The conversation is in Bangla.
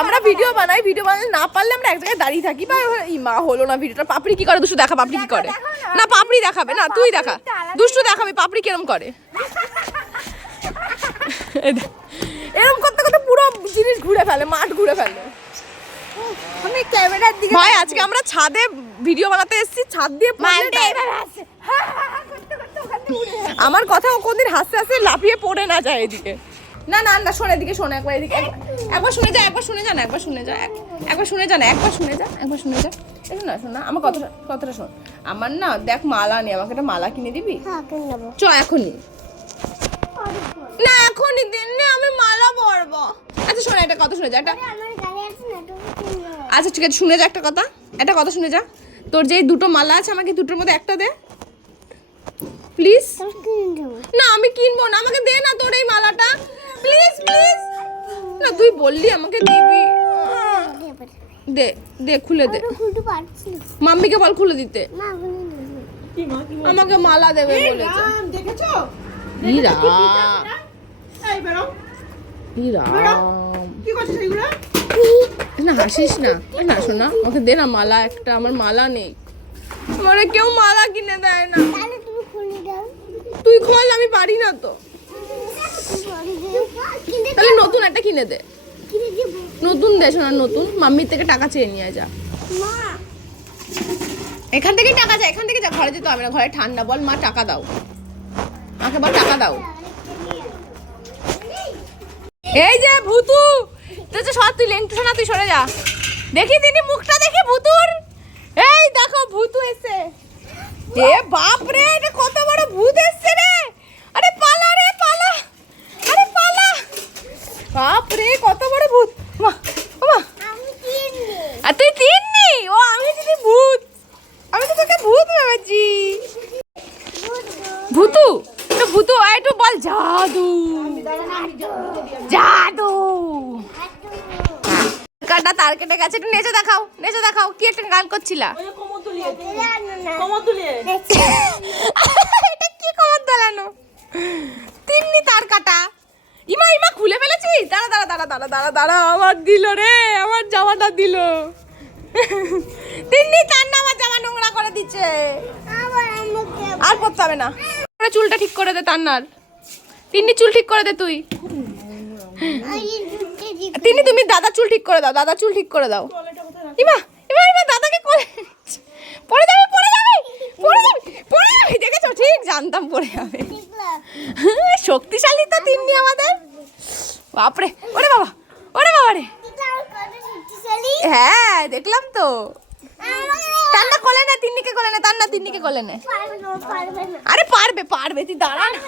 আমরা ভিডিও বানাই, ভিডিও বানালে না পারলে আমরা এক জায়গায় দাঁড়িয়ে থাকি। বা মা হলো না ভিডিওটা। পাপড়ি কি করে? দুষ্টু দেখা, পাপড়ি কি করে? না পাপড়ি দেখাবে না, তুই দেখা। দুষ্টু দেখাবে পাপড়ি কিরম করে। এরকম করতে করতে পুরো জিনিস ঘুরে ফেলে, মাঠ ঘুরে ফেলে। আমি ক্যামেরার দিকে ভাই আজকে আমরা ছাদে ভিডিও বানাতে এসেছি, ছাদ দিয়ে আমার কথা ও কোনদিন হাসতে হাসতে লাফিয়ে পড়ে না যায় এদিকে। না না না, শোন এদিকে, শোন একবার এদিকে, একবার শুনে যা, একবার শুনে যা না, একবার শুনে যা, একবার শুনে যা না, একবার শুনে যা, একবার শুনে যা। এই না শোন না, আমার কথাটা শোন। আমার না দেখ মালা নেই, আমাকে একটা মালা কিনে দিবি? হ্যাঁ কিনে নেব। চ এখনই না, এখনই দিন না, আমি মালা পরবো। আচ্ছা শোন একটা কথা শুনে যা, একটা আমার গাড়ি আছে না, তুমি কিনে নাও। আচ্ছা ঠিক আছে, শুনে যা একটা কথা শুনে যা। তোর যেই দুটো মালা আছে আমাকে দুটোর মধ্যে একটা দে প্লিজ। তুমি কিনে দেব। না আমি কিনবো না, আমাকে দে না তোর এই মালাটা প্লিজ প্লিজ। না তুই বললি আমাকে দিবি, দে দে খুলে দে। আমি খুলতে পারছি না। মাম্মিকে বল খুলে দিতে, মা খুলে দেবে। কি মা কি আমাকে মালা দেবে বলেছে। দেখেছো? ইরা এই বেরো। ইরা কি করছিস এগুলো? না হাসিস না, না শোনা আমাকে দে না মালা একটা, আমার মালা নেই। আমারে কেউ মালা কিনে দেয় না। তাহলে তুমি খুলে দাও। তুই খোল, আমি পারি না তো। সরি দেও। কিনে তাহলে নতুন একটা কিনে দে, কিনে দেব। নতুন দে শোনা, নতুন। মাম্মির থেকে টাকা চেয়ে নিয়ে যা। মা এখান থেকে টাকা যা, এখান থেকে যা, ঘরে যেতে হবে না, ঘরে ঠান্ডা। বল মা টাকা দাও, আমাকে বল টাকা দাও। এই যে ভূতু, তুই তো সর, তুই লেংটু শোনা, তুই সরে যা। দেখি তিনি মুখটা দেখি ভূতুর। এই দেখো ভূতু এসে। এ বাপ রে, এটা কত বড় ভূত এসছে রে। আরে পালা রে পালা, আরে পালা। বাপ রে কত বড় ভূত। মা ও মা, আমি কিনে আর তুই তিননি? ও আমি যদি ভূত, আমি তো তোকে ভূত ভেবেছি। ভূতু তো ভূতু, একটু বল জাদু জাদু। কাটা তার কেটে গেছে, একটু নেচে দেখাও, নেচে দেখাও। কি একটা গান করছিলা? ওই কোমর দুলিয়ে কোমর দুলিয়ে এটা কি খবর দাঁড়ানো? তিন্নি তার কাটা। ইমা ইমা খুলে ফেলেছিস? দাঁড়া দাঁড়া দাঁড়া দাঁড়া দাঁড়া দাঁড়া, আমার দিল রে, আমার জামাটা দিল। তিন্নি তার না আমার জামা নোংরা করে দিচ্ছে। আবার আমাকে আর করতে হবে না। চুলটা ঠিক করে দে তান্নার। তিন্নি চুল ঠিক করে দে তুই। তিন্নি তুমি দাদা চুল ঠিক করে দাও, দাদা চুল ঠিক করে দাও। ইমা ইমা ইমা দাদাকে কোলে পড়ে যাবে, পড়ে যাবে, পড়ে যাবে, পড়ে যাবে। দেখেছো, ঠিক জানতাম পড়ে যাবে। শক্তিশালী তো তিন্নি আমাদের। বাপরে, ওরে বাবা, ওরে বাবা রে। হ্যাঁ দেখলাম তো। তান্না কোলে না, তিন্নিকে কোলে না, তান্না তিন্নিকে কোলে নে। আরে পারবে পারবে, তুই দাঁড়া না।